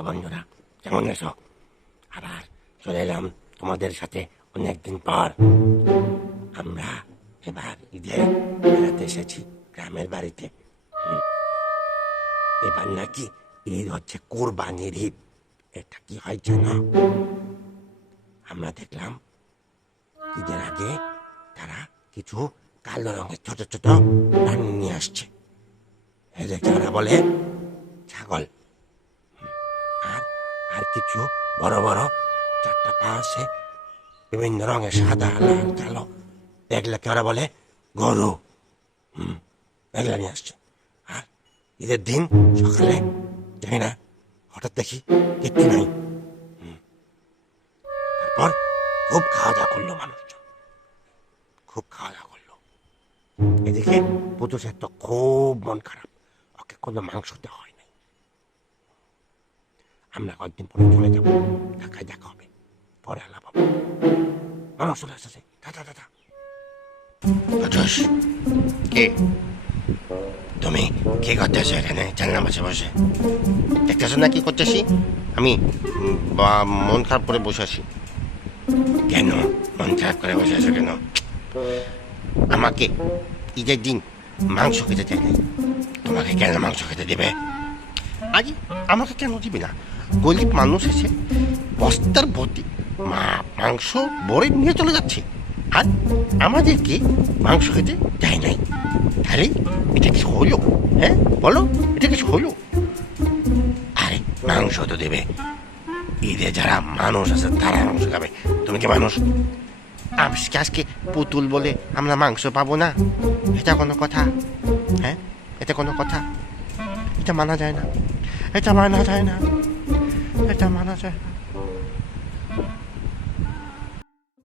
তো বন্ধুরা, কেমন আছো? আবার চলে এলাম তোমাদের সাথে অনেকদিন পর। আমরা এবার ঈদে বেড়াতে এসেছি গ্রামের বাড়িতে। এবার নাকি ঈদ হচ্ছে কোরবানির ঈদ। এটা কি হয় জানো? আমরা দেখলাম ঈদের আগে তারা কিছু কালো রঙের ছোট ছোট প্রাণী নিয়ে আসছে। এদেরকে ওরা বলে ছাগল। আর আর কিছু বড় বড় চারটা পা আছে, বিভিন্ন রঙের, সাদা, লাল, কালো। এগুলাকে ওরা বলে গরু। এগুলা নিয়ে আসছে। আর ঈদের দিন সকালে জানি না, হঠাৎ দেখি কিচ্ছু নাই। তারপর খুব খাওয়া দাওয়া করলো মানুষজন, খুব খাওয়া দাওয়া করলো। এদিকে পুতুষের তো খুব মন খারাপ, ওকে কোনো মাংস দেওয়া হয় নাই। আমরা কয়েকদিন পরে চলে যাবো, ঢাকায় দেখা হবে, পরে আলাপ হবে। মামা চলে আসছে, দাদা দাদা। পুতুষ, কে তুমি? কি করতেছো এখানে জানলাম বসে বসে? দেখতেছো না কি করতেছি আমি? মন খারাপ করে বসে আছি। কেন মন খারাপ করে বসে আছো কেন? আমাকে ঈদের দিন মাংস খেতে চাই নাই। তোমাকে কেন মাংস খেতে দেবে? আরে আমাকে কেন দিবে না? গরিব মানুষ এসে বস্তার ভর্তি মাংস ভরে নিয়ে চলে যাচ্ছে, আর আমাদেরকে মাংস খেতে দেয় নাই। আরে এটা কিছু হলো? হ্যাঁ বলো, এটা কিছু হলো? আরে মাংস তো দেবে, ঈদে যারা মানুষ আছে তারা মাংস খাবে। তুমি কি মানুষ? আজকে পুতুল বলে আমরা মাংস পাবো না? এটা কোনো কথা? হ্যাঁ, এটা কোনো কথা? এটা মানা যায় না, এটা মানা যায় না, এটা মানা যায় না।